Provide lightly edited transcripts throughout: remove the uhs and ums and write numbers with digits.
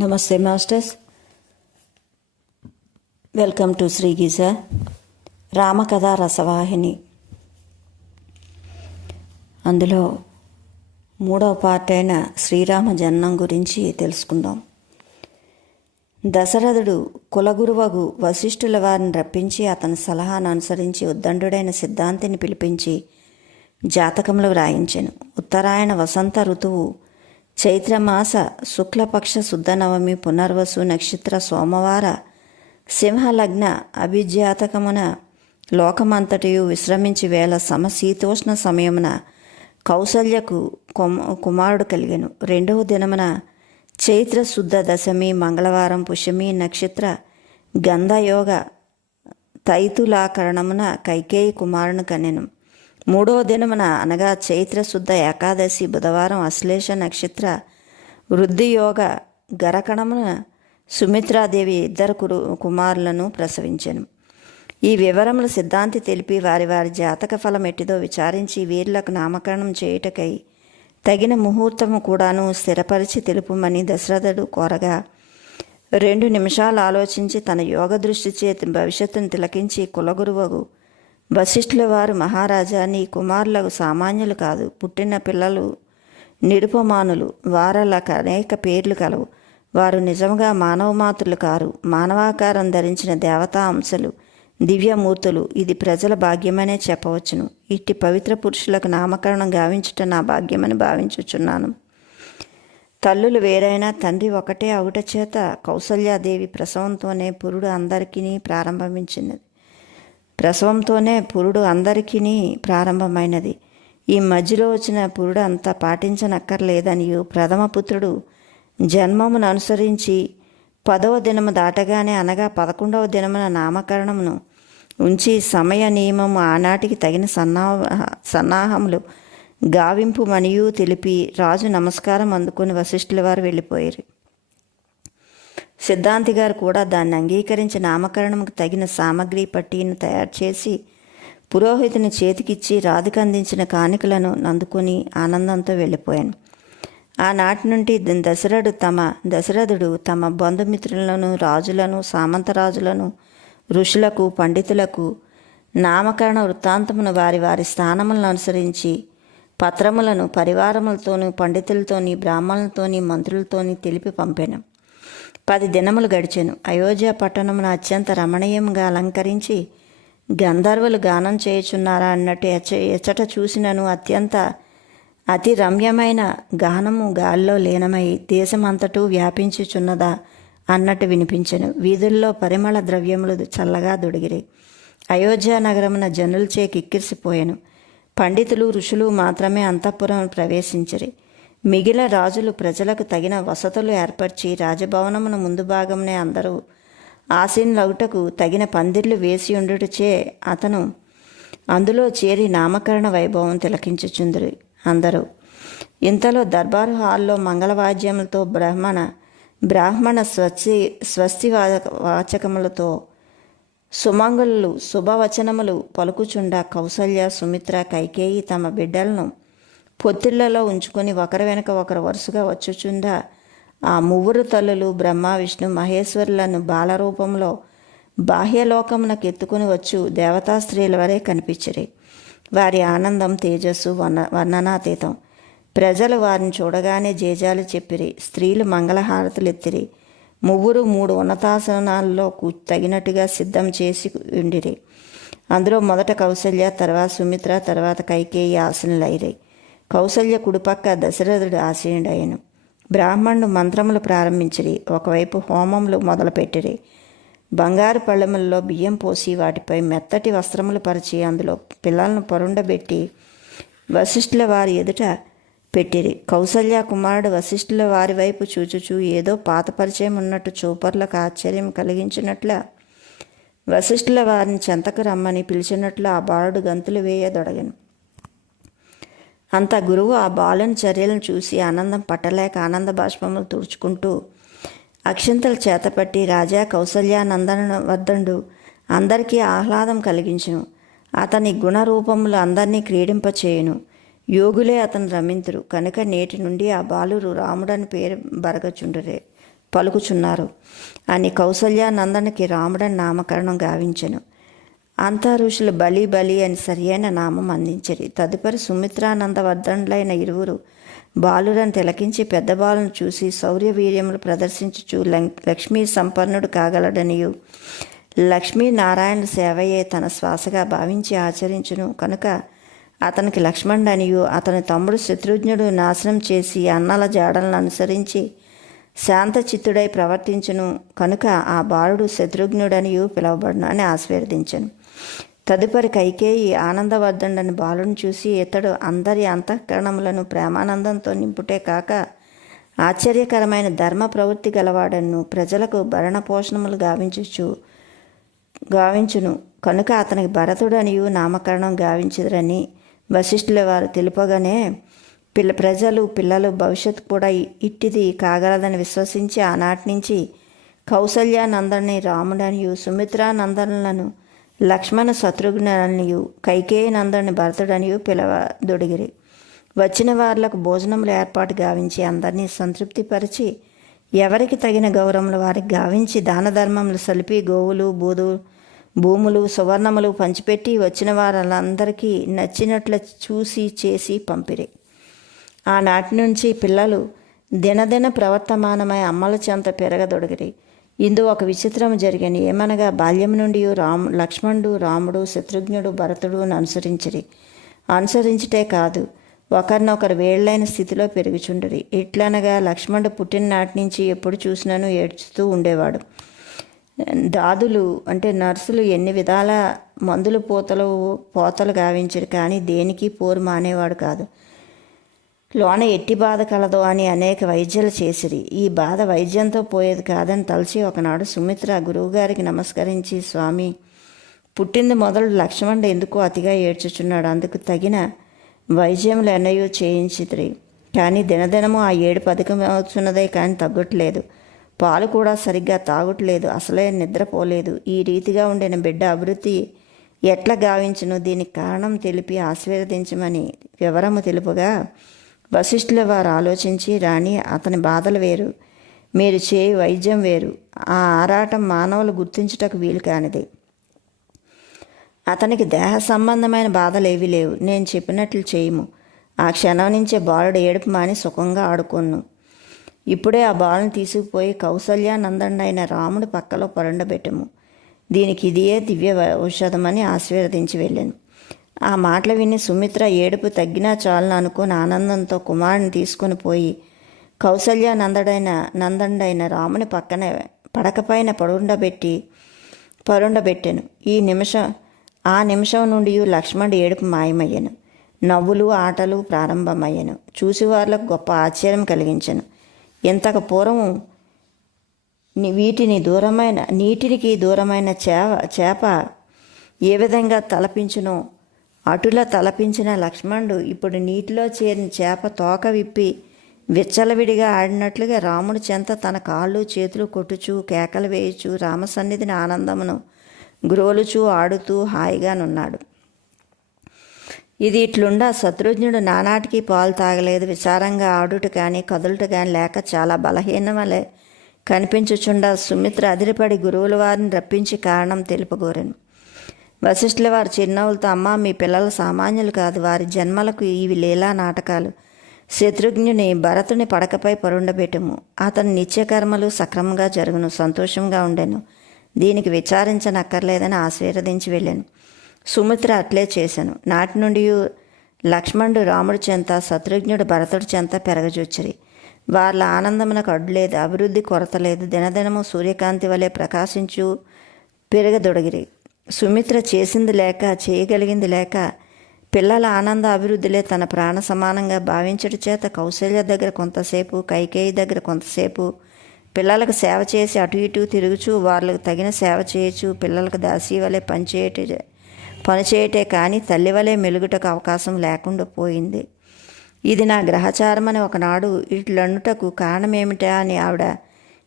నమస్తే masters, welcome to Shri గీజా రామకథా రసవాహిని. అందులో 3వ పార్ట్ అయిన శ్రీరామ జననం గురించి తెలుసుకుందాం. దశరథుడు కులగురువగు వశిష్ఠుల వారిని రప్పించి అతని సలహాను అనుసరించి ఉద్దండుడైన సిద్ధాంతిని పిలిపించి జాతకములు వ్రాయించెను. ఉత్తరాయణ వసంత ఋతువు చైత్రమాస శుక్లపక్ష శుద్ధనవమి పునర్వసు నక్షత్ర సోమవార సింహలగ్న అభిజాతకమున లోకమంతటియు విశ్రమించి వేళ సమశీతోష్ణ సమయమున కౌసల్యకు కుమారుడు కలిగెను. 2వ దినమున చైత్ర శుద్ధ దశమి మంగళవారం పుష్యమి నక్షత్ర గంధయోగ తైతులాకరణమున కైకేయి కుమారుని కనెను. 3వ దినమున అనగా చైత్ర శుద్ధ ఏకాదశి బుధవారం అశ్లేష నక్షత్ర వృద్ధియోగ గరకణమున సుమిత్రాదేవి 2 కుమారులను ప్రసవించెను. ఈ వివరములు సిద్ధాంతి తెలిపి వారి వారి జాతక ఫలం ఎట్టిదో విచారించి వీరులకు నామకరణం చేయుటకై తగిన ముహూర్తము కూడాను స్థిరపరిచి తెలుపుమని దశరథుడు కోరగా 2 నిమిషాలు ఆలోచించి తన యోగ దృష్టి చేతి భవిష్యత్తును తిలకించి కులగురువగు వశిష్ఠుల వారు, మహారాజా, నీ కుమారులకు సామాన్యులు కాదు, పుట్టిన పిల్లలు నిరుపమానులు, వారలకు అనేక పేర్లు కలవు. వారు నిజంగా మానవమాతృలు కారు, మానవాకారం ధరించిన దేవతా అంశలు, దివ్యమూర్తులు. ఇది ప్రజల భాగ్యమనే చెప్పవచ్చును. ఇట్టి పవిత్ర పురుషులకు నామకరణం గావించుట నా భాగ్యమని భావించుచున్నాను. తల్లులు వేరైనా తండ్రి ఒకటే అవుట చేత కౌసల్యాదేవి ప్రసవంతోనే పురుడు అందరికీ ప్రారంభమైనది. ఈ మధ్యలో వచ్చిన పురుడు అంతా పాటించనక్కర్లేదనియు ప్రథమ పుత్రుడు జన్మమును అనుసరించి 10వ దినము దాటగానే అనగా 11వ దినమున నామకరణమును ఉంచి సమయ నియమము ఆనాటికి తగిన సన్నాహములు గావింపుమనియు తెలిపి రాజు నమస్కారం అందుకుని వశిష్ఠుల వారు వెళ్ళిపోయారు. సిద్ధాంతి గారు కూడా దాన్ని అంగీకరించి నామకరణంకు తగిన సామగ్రి పట్టీని తయారు చేసి పురోహితుని చేతికిచ్చి రాధకు అందించిన కానుకలను అందుకొని ఆనందంతో వెళ్ళిపోయాను. ఆనాటి నుండి దశరథుడు తమ బంధుమిత్రులను, రాజులను, సామంతరాజులను, ఋషులకు, పండితులకు నామకరణ వృత్తాంతమును వారి వారి స్థానములను అనుసరించి పత్రములను పరివారములతోనూ, పండితులతోని, బ్రాహ్మణులతోని, మంత్రులతోని తెలిపి పంపాను. 10 దినములు గడిచెను. అయోధ్య పట్టణమును అత్యంత రమణీయంగా అలంకరించి గంధర్వులు గానం చేయుచున్నారా అన్నట్టు ఎచ్చట చూసినను అతి రమ్యమైన గానము గాల్లో లీనమై దేశమంతటూ వ్యాపించుచున్నదా అన్నట్టు వినిపించెను. వీధుల్లో పరిమళ ద్రవ్యములు చల్లగా దొడిగిరి. అయోధ్య నగరమున జనులచే కిక్కిరిసిపోయెను. పండితులు, ఋషులు మాత్రమే అంతఃపురం ప్రవేశించిరి. మిగిలిన రాజులు ప్రజలకు తగిన వసతులు ఏర్పరిచి రాజభవనమున ముందు భాగంనే అందరూ ఆసీనులగుటకు తగిన పందిర్లు వేసి ఉండుటచే అతను అందులో చేరి నామకరణ వైభవం తిలకించుచుందిరి అందరూ. ఇంతలో దర్బారు హాల్లో మంగళవాద్యములతో బ్రాహ్మణ స్వస్తి వాచకములతో సుమంగళులు శుభవచనములు పలుకుచుండా కౌసల్య, సుమిత్ర, కైకేయి తమ బిడ్డలను పొత్తిళ్లలో ఉంచుకొని ఒకరి వెనుక ఒకరు వరుసగా వచ్చుచుండా ఆ 3 తల్లులు బ్రహ్మ, విష్ణు, మహేశ్వరులను బాలరూపంలో బాహ్యలోకమునకు ఎత్తుకుని వచ్చు దేవతా స్త్రీల వరే కనిపించిరి. వారి ఆనందం తేజస్సు వర్ణనాతీతం. ప్రజలు వారిని చూడగానే జేజాలు చెప్పిరి. స్త్రీలు మంగళహారతులు ఎత్తిరి. 3 ఉన్నతాసనాల్లో తగినట్టుగా సిద్ధం చేసి ఉండిరి. అందులో మొదట కౌసల్య, తర్వాత సుమిత్ర, తర్వాత కైకేయి ఆసనులైరి. కౌసల్య కుడిపక్క దశరథుడు ఆసీనుడయ్యను. బ్రాహ్మణుడు మంత్రములు ప్రారంభించిరి. ఒకవైపు హోమములు మొదలుపెట్టిరి. బంగారు పళ్ళెములలో బియ్యం పోసి వాటిపై మెత్తటి వస్త్రములు పరిచి అందులో పిల్లలను పరుండబెట్టి వశిష్ఠుల వారి ఎదుట పెట్టిరి. కౌసల్య కుమారుడు వశిష్ఠుల వారి వైపు చూచుచూ ఏదో పాత పరిచయం ఉన్నట్టు చూపర్లకు ఆశ్చర్యం కలిగించినట్ల వశిష్ఠుల వారిని చెంతకు రమ్మని పిలిచినట్లు ఆ బాలుడు గంతులు వేయదొడగను. అంత గురువు ఆ బాలుని చర్యలను చూసి ఆనందం పట్టలేక ఆనంద బాష్పములు తుడుచుకుంటూ అక్షింతలు చేతపట్టి రాజా కౌసల్యానందనవర్ధనుడు అందరికీ ఆహ్లాదం కలిగించును. అతని గుణరూపములు అందరినీ క్రీడింపచేయును. యోగులే అతను రమింతురు కనుక నేటి నుండి ఆ బాలురు రాముడని పేరు బరగచుండురే పలుకుచున్నారు అని కౌసల్యానందనికి రాముడని నామకరణం గావించెను. అంతా ఋషులు బలి బలి అని సరియైన నామం అందించిరి. తదుపరి సుమిత్రానందవర్ధనులైన ఇరువురు బాలురని తిలకించి పెద్ద బాలును చూసి శౌర్య వీర్యములు ప్రదర్శించుచు లక్ష్మీ సంపన్నుడు కాగలడనియు లక్ష్మీనారాయణ సేవయే తన శ్వాసగా భావించి ఆచరించును కనుక అతనికి లక్ష్మణుడనియు అతని తమ్ముడు శత్రుఘ్నుడు నాశనం చేసి అన్నల జాడలను అనుసరించి శాంతచిత్తుడై ప్రవర్తించును కనుక ఆ బాలుడు శత్రుఘ్నుడనియు పిలువబడును అని ఆశీర్వదించను. తదుపరి కైకేయి ఆనందవర్ధనుడని బాలుని చూసి ఇతడు అందరి అంతఃకరణములను ప్రేమానందంతో నింపుటే కాక ఆశ్చర్యకరమైన ధర్మ ప్రవృత్తి గలవాడను ప్రజలకు భరణ పోషణములు గావించును కనుక అతనికి భరతుడనియు నామకరణం గావించుదరని వశిష్ఠుల వారు తెలుపగానే పిల్లలు భవిష్యత్తు కూడా ఇట్టిది కాగలదని విశ్వసించి ఆనాటి నుంచి కౌసల్యానందరిని రాముడనియు సుమిత్రానందనులను లక్ష్మణ శత్రుఘ్నులనియు కైకేయి నందరిని భరతుడనియు పిలవదొడిగిరి. వచ్చిన వారులకు భోజనములు ఏర్పాటు గావించి అందరినీ సంతృప్తిపరిచి ఎవరికి తగిన గౌరవములు వారికి గావించి దాన ధర్మములు సలిపి గోవులు భూములు సువర్ణములు పంచిపెట్టి వచ్చిన వారందరికీ నచ్చినట్లు చూసి చేసి పంపిరి. ఆనాటి నుంచి పిల్లలు దినదిన ప్రవర్తమానమై అమ్మల చెంత పెరగదొడిగిరి. ఇందు ఒక విచిత్రము జరిగింది. ఏమనగా బాల్యం నుండి లక్ష్మణుడు రాముడు శత్రుఘ్నుడు భరతుడు అనుసరించుటే కాదు ఒకరినొకరు వేళ్లైన స్థితిలో పెరుగుచుండరి. ఇట్లనగా లక్ష్మణుడు పుట్టిన నాటి నుంచి ఎప్పుడు చూసినాను ఏడ్చుతూ ఉండేవాడు. దాదులు అంటే నర్సులు ఎన్ని విధాల మందులు పోతలు గావించరు కానీ దేనికి పోరు మానేవాడు కాదు. లోన ఎట్టి బాధ కలదో అని అనేక వైద్యాలు చేసిరి. ఈ బాధ వైద్యంతో పోయేది కాదని తలచి ఒకనాడు సుమిత్ర గురువుగారికి నమస్కరించి, స్వామి, పుట్టింది మొదలు లక్ష్మణుడు ఎందుకో అతిగా ఏడ్చుచున్నాడు, అందుకు తగిన వైద్యములు ఎన్నయూ చేయించిరి. కానీ దినదినము ఆ ఏడుపు అధికమవుతున్నదే కానీ తగ్గట్లేదు. పాలు కూడా సరిగ్గా తాగట్లేదు, అసలే నిద్రపోలేదు. ఈ రీతిగా ఉండిన బిడ్డ అభివృద్ధి ఎట్లా గావించును, దీనికి కారణం తెలిపి ఆశీర్వదించమని వివరము తెలుపుగా వశిష్ఠుల వారు ఆలోచించి, రాణి, అతని బాధలు వేరు, మీరు చేయి వైద్యం వేరు. ఆ ఆరాటం మానవులు గుర్తించుటకు వీలు కానిది. అతనికి దేహ సంబంధమైన బాధలు ఏవీ లేవు. నేను చెప్పినట్లు చేయము. ఆ క్షణం నుంచే బాలుడు ఏడుపు మాని సుఖంగా ఆడుకొను. ఇప్పుడే ఆ బాలుని తీసుకుపోయి కౌసల్యానందనుడైన రాముడి పక్కలో పరుండబెట్టము. దీనికి ఇదియే దివ్య ఔషధమని ఆశీర్వదించి వెళ్ళాను. ఆ మాటలు విని సుమిత్ర ఏడుపు తగ్గినా చాలను అనుకుని ఆనందంతో కుమారుని తీసుకొని పోయి నందనుడైన రాముని పక్కన పడకపైన పరుండబెట్టెను. ఆ నిమిషం నుండి లక్ష్మణుడు ఏడుపు మాయమయ్యను. నవ్వులు ఆటలు ప్రారంభమయ్యను. చూసివార్లకు గొప్ప ఆశ్చర్యం కలిగించెను. ఇంతకు పూర్వం నీటికి దూరమైన చేప ఏ విధంగా తలపించునో అటులా తలపించిన లక్ష్మణుడు ఇప్పుడు నీటిలో చేరిన చేప తోక విప్పి విచ్చలవిడిగా ఆడినట్లుగా రాముడి చెంత తన కాళ్ళు చేతులు కొట్టుచూ కేకలు వేయుచూ రామసన్నిధిని ఆనందమును గ్రోలుచూ ఆడుతూ హాయిగానున్నాడు. ఇది ఇట్లుండా శత్రుఘ్నుడు నానాటికి పాలు తాగలేదు. విచారంగా ఆడుట కానీ కదులుట కానీ లేక చాలా బలహీనమలే కనిపించుచుండా సుమిత్ర అదిరిపడి గురువుల వారిని రప్పించి కారణం తెలుపగోరెను. వశిష్ఠుల వారు చిరునవ్వులతో, అమ్మ, మీ పిల్లలు సామాన్యులు కాదు, వారి జన్మలకు ఇవి లీలా నాటకాలు. శత్రుఘ్నుని భరతుని పడకపై పరుండబెట్టుము. అతని నిత్యకర్మలు సక్రమంగా జరుగును, సంతోషంగా ఉండెను. దీనికి విచారించనక్కర్లేదని ఆశీర్వదించి వెళ్ళాను. సుమిత్ర అట్లే చేశాను. నాటి నుండి లక్ష్మణుడు రాముడి చెంత, శత్రుఘ్నుడు భరతుడి చెంత పెరగజొచ్చిరి. వాళ్ళ ఆనందమునకు అడ్డులేదు, అభివృద్ధి కొరత లేదు. దినదినము సూర్యకాంతి వలె ప్రకాశించు పెరగదొడిగిరి. సుమిత్ర చేసింది లేక చేయగలిగింది లేక పిల్లల ఆనంద అభివృద్ధిలే తన ప్రాణ సమానంగా భావించడం చేత కౌశల్య దగ్గర కొంతసేపు, కైకేయి దగ్గర కొంతసేపు పిల్లలకు సేవ చేసి అటు ఇటు తిరుగుచూ వాళ్ళకు తగిన సేవ చేయొచ్చు. పిల్లలకు దాసి వలె పనిచేయటే కానీ తల్లి వలె మెలుగుటకు అవకాశం లేకుండా పోయింది. ఇది నా గ్రహచారమని ఒకనాడు ఇట్లన్నుటకు కారణమేమిటా అని ఆవిడ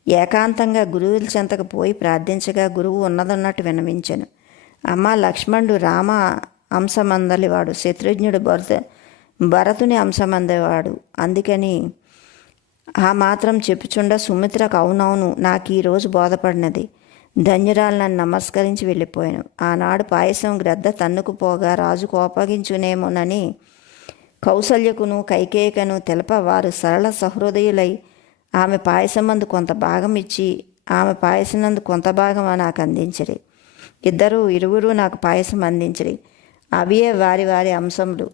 ఏకాంతంగా గురువుల చెంతకు పోయి ప్రార్థించగా గురువు ఉన్నదన్నట్టు విన్నవించెను. అమ్మ, లక్ష్మణుడు రామ అంశమందలివాడు, శత్రుఘ్నుడు భరతుని అంశమందేవాడు. అందుకని ఆ మాత్రం చెప్పుచుండ సుమిత్రకు అవునవును నాకు ఈరోజు బోధపడినది. ధన్యురాలు నన్ను నమస్కరించి వెళ్ళిపోయాను. ఆనాడు పాయసం గ్రద్ద తన్నుకుపోగా రాజు కోపగించునేమోనని కౌసల్యకును కైకేయకను తెలప వారు సరళ సహృదయులై ఆమె పాయసమందు కొంత భాగం ఇచ్చి ఆమె పాయసనందు కొంత భాగం నాకు అందించిరి. ఇరువురు నాకు పాయసం అందించిరి. అవియే వారి వారి అంశములు.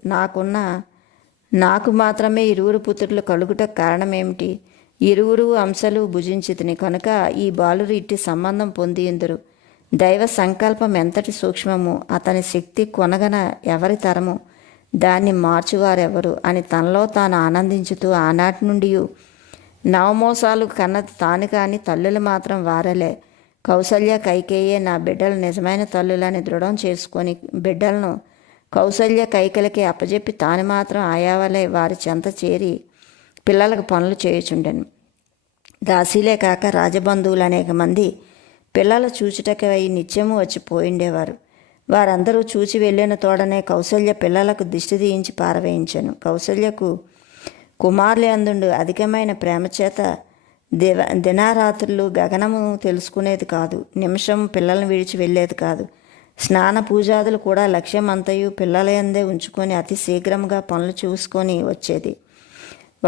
నాకు మాత్రమే ఇరువురు పుత్రులు కలుగుటకు కారణమేమిటి? ఇరువురు అంశాలు భుజించితిని కనుక ఈ బాలురు ఇట్టి సంబంధం పొందియుందురు. దైవ సంకల్పం ఎంతటి సూక్ష్మము, అతని శక్తి కొనగన ఎవరి తరము, దాన్ని మార్చువారెవరు అని తనలో తాను ఆనందించుతూ ఆనాటి నుండి నవమోసాలు కన్నది తాను కాని తల్లులు మాత్రం వారలే. కౌసల్య కైకేయే నా బిడ్డలు నిజమైన తల్లులని దృఢం చేసుకొని బిడ్డలను కౌసల్య కైకలకి అప్పజెప్పి తాను మాత్రం ఆయావలే వారి చెంత చేరి పిల్లలకు పనులు చేయుచుండెను. దాసీలే కాక రాజబంధువులు అనేక మంది పిల్లలు చూచుటకై నిత్యము వచ్చిపోయిండేవారు. వారందరూ చూచి వెళ్ళిన తోడనే కౌసల్య పిల్లలకు దిష్టి తీయించి పారవేయించాను. కౌసల్యకు కుమారులు అందుండు అధికమైన ప్రేమచేత దినారాత్రులు గగనము తెలుసుకునేది కాదు, నిమిషం పిల్లలను విడిచి వెళ్ళేది కాదు. స్నాన పూజాదులు కూడా లక్ష్యం అంతయు పిల్లలందే ఉంచుకొని అతి శీఘ్రంగా పనులు చూసుకొని వచ్చేది.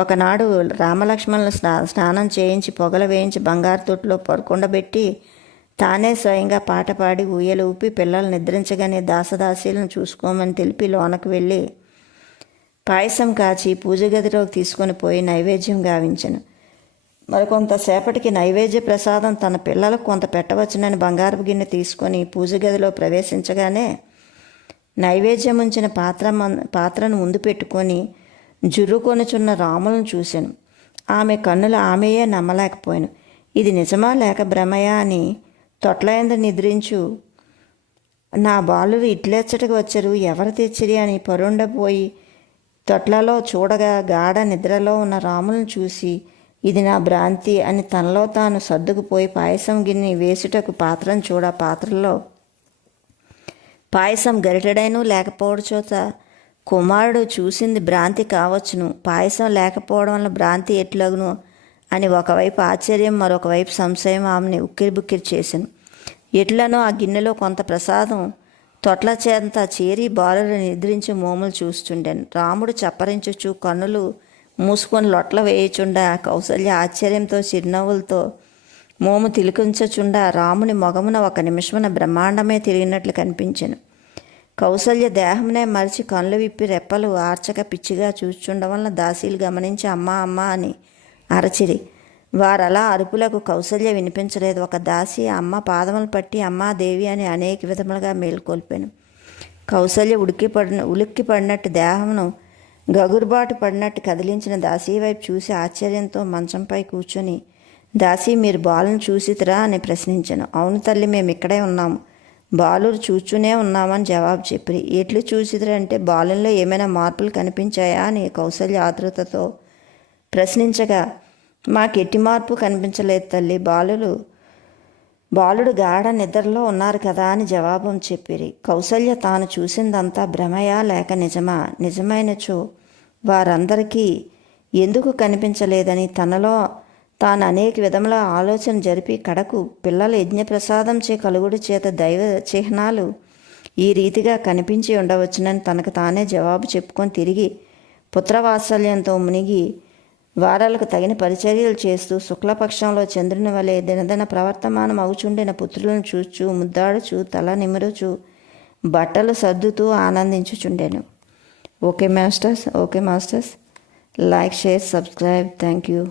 ఒకనాడు రామలక్ష్మణులు స్నానం చేయించి పొగలు వేయించి బంగారు తొట్టులో పడుకుండబెట్టి తానే స్వయంగా పాట పాడి ఊయలు ఊపి పిల్లలు నిద్రించగానే దాసదాసీలను చూసుకోమని తెలిపి లోనకు వెళ్ళి పాయసం కాచి పూజ గదిలోకి తీసుకొని పోయి నైవేద్యం గావించను. మరికొంతసేపటికి నైవేద్య ప్రసాదం తన పిల్లలకు కొంత పెట్టవచ్చునని బంగారపు గిన్నె తీసుకొని పూజ గదిలో ప్రవేశించగానే నైవేద్యం ఉంచిన పాత్రను ముందు పెట్టుకొని జుర్రుకొనుచున్న రాములను చూశాను. ఆమె కన్నులు ఆమెయే నమ్మలేకపోయాను. ఇది నిజమా లేక భ్రమయా అని తొట్లయందు నిద్రించు నా బాలురు ఇట్లెచ్చటకు వచ్చరు, ఎవరు తెచ్చిరి అని పరుండపోయి తొట్లలో చూడగా గాఢ నిద్రలో ఉన్న రాములను చూసి ఇది నా భ్రాంతి అని తనలో తాను సర్దుకుపోయి పాయసం గిన్నె వేసుటకు పాత్రను పాత్రలో పాయసం గరిటెడైనూ లేకపోవడం చోత కుమారుడు చూసింది భ్రాంతి కావచ్చును, పాయసం లేకపోవడం వల్ల భ్రాంతి ఎట్లగును అని ఒకవైపు ఆశ్చర్యం మరొకవైపు సంశయం ఆమెని ఉక్కిరిబుక్కిరి చేశాను. ఎట్లనో ఆ గిన్నెలో కొంత ప్రసాదం తొట్ల చేత చేరి బాలుడు నిద్రించి మోములు చూస్తుండెను. రాముడు చప్పరించుచు కన్నులు మూసుకొని లొట్ల వేయుచుండా కౌసల్య ఆశ్చర్యంతో చిరునవ్వులతో మోము తిలికించుచుండా రాముని మొగమున ఒక నిమిషమున బ్రహ్మాండమే తిరిగినట్లు కనిపించెను. కౌసల్య దేహమునే మరిచి కళ్ళు విప్పి రెప్పలు ఆర్చక పిచ్చిగా చూచుండడం వలన దాసీలు గమనించి అమ్మా అమ్మా అని అరచిరి. వారలా అరుపులకు కౌసల్య వినిపించలేదు. ఒక దాసి అమ్మ పాదములు పట్టి అమ్మా దేవి అని అనేక విధములుగా మేలుకొల్పాను. కౌసల్య ఉలిక్కి పడినట్టు దేహమును గగురుబాటు పడినట్టు కదిలించిన దాసీ వైపు చూసి ఆశ్చర్యంతో మంచంపై కూర్చొని దాసీ మీరు బాలును చూసితిరా అని ప్రశ్నించాను. అవును తల్లి, మేము ఇక్కడే ఉన్నాము, బాలురు చూచునే ఉన్నామని జవాబు చెప్పి ఎట్లు చూసిదిరా అంటే బాలుల్లో ఏమైనా మార్పులు కనిపించాయా అని కౌసల్య ఆతృతతో ప్రశ్నించగా మాకెట్టి మార్పు కనిపించలేదు తల్లి, బాలుడు గాఢ నిద్రలో ఉన్నారు కదా అని జవాబం చెప్పిరి. కౌసల్య తాను చూసిందంతా భ్రమయా లేక నిజమా, నిజమైనచో వారందరికీ ఎందుకు కనిపించలేదని తనలో తాను అనేక విధముల ఆలోచన జరిపి కడకు పిల్లల యజ్ఞప్రసాదం కలుగుడు చేత దైవ చిహ్నాలు ఈ రీతిగా కనిపించి ఉండవచ్చునని తనకు తానే జవాబు చెప్పుకొని తిరిగి పుత్రవాత్సల్యంతో మునిగి వారాలకు తగిన పరిచర్యలు చేస్తూ శుక్లపక్షంలో చంద్రుని వలె దినదిన ప్రవర్తమానం అవుచుండిన పుత్రులను చూచు ముద్దాడుచు తల నిమురుచు బట్టలు సర్దుతూ ఆనందించుచుండెను. Okay masters, like, share, subscribe. Thank you.